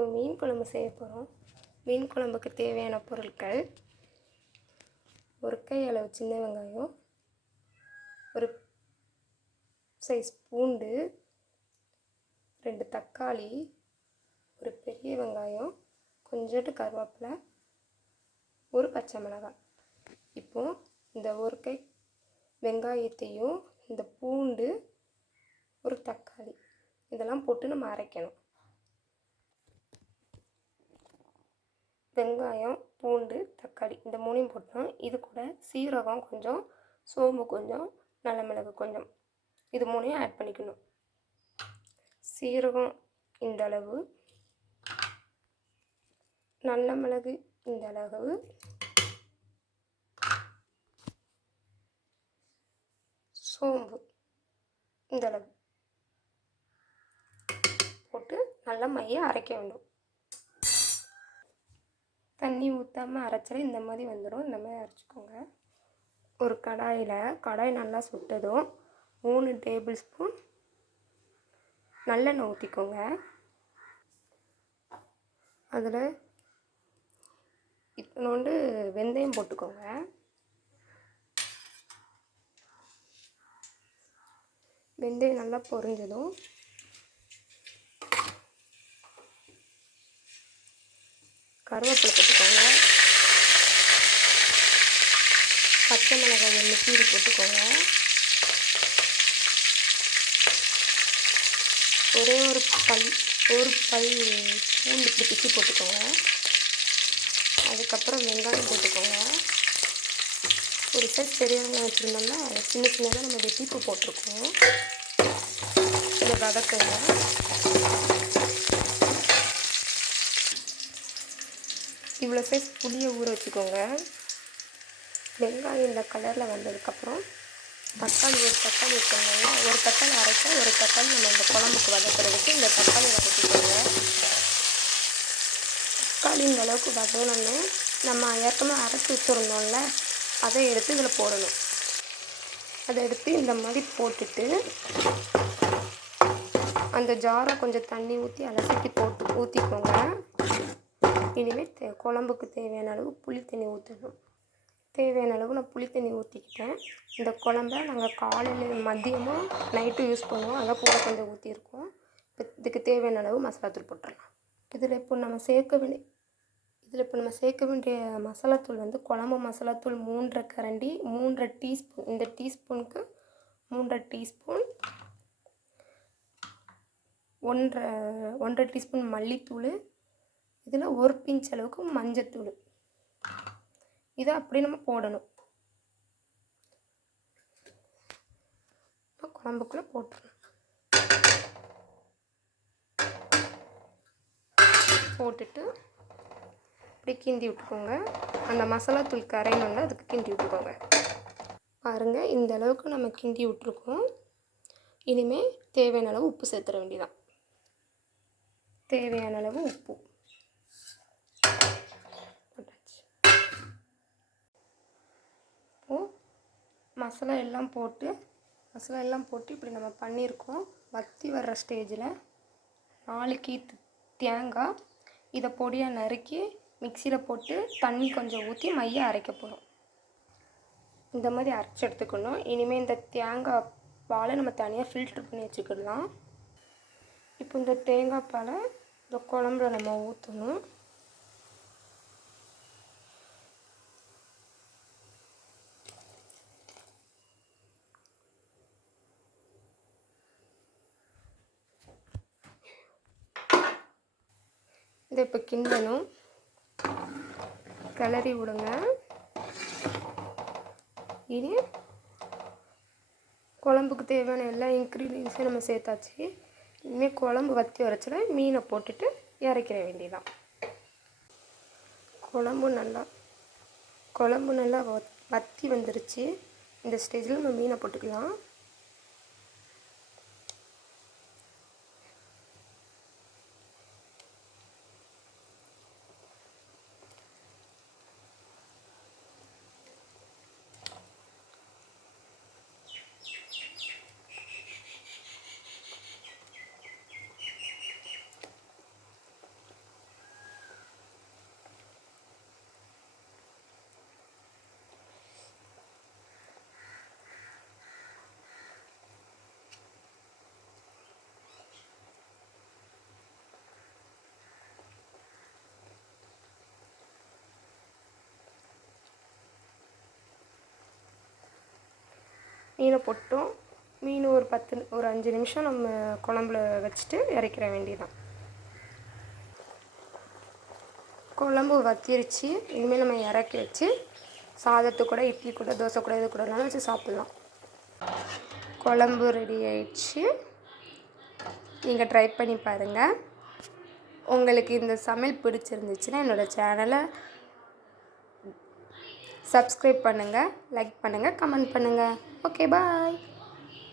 இப்போ மீன் குழம்பு செய்ய போகிறோம். மீன் குழம்புக்கு தேவையான பொருட்கள்: ஒரு கை அளவு சின்ன வெங்காயம், ஒரு சைஸ் பூண்டு, 2 தக்காளி, ஒரு பெரிய வெங்காயம், கொஞ்சோண்டு கருவேப்பிலை, ஒரு பச்சை மிளகாய். இப்போது இந்த ஒரு கை வெங்காயத்தையும் இந்த பூண்டு, ஒரு தக்காளி இதெல்லாம் போட்டு நம்ம அரைக்கணும். வெங்காயம், பூண்டு, தக்காளி இந்த மூணையும் போட்டோம். இது கூட சீரகம் கொஞ்சம், சோம்பு கொஞ்சம், நல்ல மிளகு கொஞ்சம், இது மூணையும் ஆட் பண்ணிக்கணும். சீரகம் இந்த அளவு, நல்ல மிளகு இந்த அளவு, சோம்பு இந்த அளவு போட்டு நல்லா மைய அரைக்க வேண்டும். தண்ணி ஊற்றாமல் அரைச்சாலும் இந்த மாதிரி வந்துடும். இந்த மாதிரி அரைச்சிக்கோங்க. ஒரு கடாய் நல்லா சுட்டதும் 3 டேபிள் ஸ்பூன் நல்லெண்ணெய் ஊற்றிக்கோங்க. அதில் இத்தனோண்டு வெந்தயம் போட்டுக்கோங்க. வெந்தயம் நல்லா பொரிஞ்சதும் கருவேப்பிலை போட்டுக்கோங்க. பச்சை மிளகாய் 1 கீரி போட்டுக்கோங்க. ஒரு பல் பூண்டு பிடிச்சி போட்டுக்கோங்க. அதுக்கப்புறம் வெங்காயம் போட்டுக்கோங்க. ஒரு சைஸ் பெரிய வெங்காயம் வச்சுருந்தோம்னா அதை சின்னதாக நம்ம வெட்டிப்பு போட்டிருக்கோம். இதை வதக்குங்க. இவ்வளோ சைஸ் புளியை ஊற வச்சுக்கோங்க. வெங்காயம் இந்த கலரில் வந்ததுக்கப்புறம் ஒரு தக்காளி வச்சுருந்தாங்க. ஒரு தக்காளி அரைச்சா ஒரு தக்காளி நம்ம இந்த குழம்புக்கு வதக்கிறதுக்கு இந்த தக்காளி வதக்கிக்கோங்க. தக்காளி இந்த அளவுக்கு வதங்கணும்னு நம்ம ஏற்கனவே அரைச்சி வச்சுருந்தோம்ல, அதை எடுத்து இதில் போடணும். அதை எடுத்து இந்த மாதிரி போட்டுட்டு அந்த ஜாரை கொஞ்சம் தண்ணி ஊற்றி அலசிட்டு ஊற்றிக்கோங்க. இனிமேல் குழம்புக்கு தேவையான அளவு புளி தண்ணி ஊற்றணும். தேவையான அளவு நான் புளி தண்ணி ஊற்றிக்கிட்டேன். இந்த குழம்ப நாங்கள் காலையில் மதியமும் நைட்டும் யூஸ் பண்ணுவோம். அதான் கூட கொஞ்சம் ஊற்றிருக்கோம். இதுக்கு தேவையான அளவு மசாலாத்தூள் போட்டுடலாம். இதில் இப்போ நம்ம சேர்க்க வேண்டிய மசாலாத்தூள் வந்து குழம்பு மசாலாத்தூள் 3 கரண்டி, 3 டீஸ்பூன். இந்த டீஸ்பூனுக்கு 3 டீஸ்பூன், 1.5 டீஸ்பூன் மல்லித்தூள், இதில் 1 பிஞ்ச் அளவுக்கு மஞ்சத்தூள். இதை அப்படி நம்ம போடணும். குழம்புக்குள்ளே போட்டுடணும். போட்டுட்டு இப்படி கிண்டி விட்டுக்கோங்க. அந்த மசாலாத்தூள் கரையணும்ல, அதுக்கு கிண்டி விட்டுக்கோங்க. பாருங்கள், இந்த அளவுக்கு நம்ம கிண்டி விட்டுருக்கோம். இனிமேல் தேவையான அளவு உப்பு சேர்த்துற வேண்டியதான். தேவையான அளவு உப்பு போட்டாச்சு. இப்போது மசாலா எல்லாம் போட்டு இப்படி நம்ம பண்ணியிருக்கோம். வற்றி வர்ற ஸ்டேஜில் 4 கீத்து தேங்காய் இதை பொடியாக நறுக்கி மிக்சியில் போட்டு தண்ணி கொஞ்சம் ஊற்றி மைய அரைக்க போகிறோம். இந்த மாதிரி அரைச்சி எடுத்துக்கணும். இனிமேல் இந்த தேங்காய் பாலை நம்ம தனியாக ஃபில்ட்ரு பண்ணி வச்சுக்கிடலாம். இப்போ இந்த தேங்காய் பாலை இந்த குழம்புல நம்ம ஊற்றணும். இதை இப்போ கிண்டணும். கிளறி விடுங்க. இனி குழம்புக்கு தேவையான எல்லா இன்க்ரீடியன்ஸையும் நம்ம சேர்த்தாச்சு. இனிமேல் குழம்பு வற்றி வரைச்சல மீனை போட்டுட்டு இறக்கிற வேண்டியதான். குழம்பு நல்லா வற்றி வந்துருச்சு. இந்த ஸ்டேஜில் நம்ம மீனை போட்டுக்கலாம். மீனை போட்டோம். மீன் ஒரு 5 நிமிஷம் நம்ம குழம்புல வச்சுட்டு இறக்கிற வேண்டியதான். குழம்பு வத்திருச்சு. இனிமேல் நம்ம இறக்கி வச்சு சாதத்து கூட, இட்லி கூட, தோசை கூட, இது கூடனாலும் வச்சு சாப்பிட்லாம். குழம்பு ரெடி ஆயிடுச்சு. நீங்கள் ட்ரை பண்ணி பாருங்கள். உங்களுக்கு இந்த சமையல் பிடிச்சிருந்துச்சுன்னா என்னோடய சேனலை சப்ஸ்கிரைப் பண்ணுங்கள், லைக் பண்ணுங்கள், கமெண்ட் பண்ணுங்கள். ஓகே, பாய்.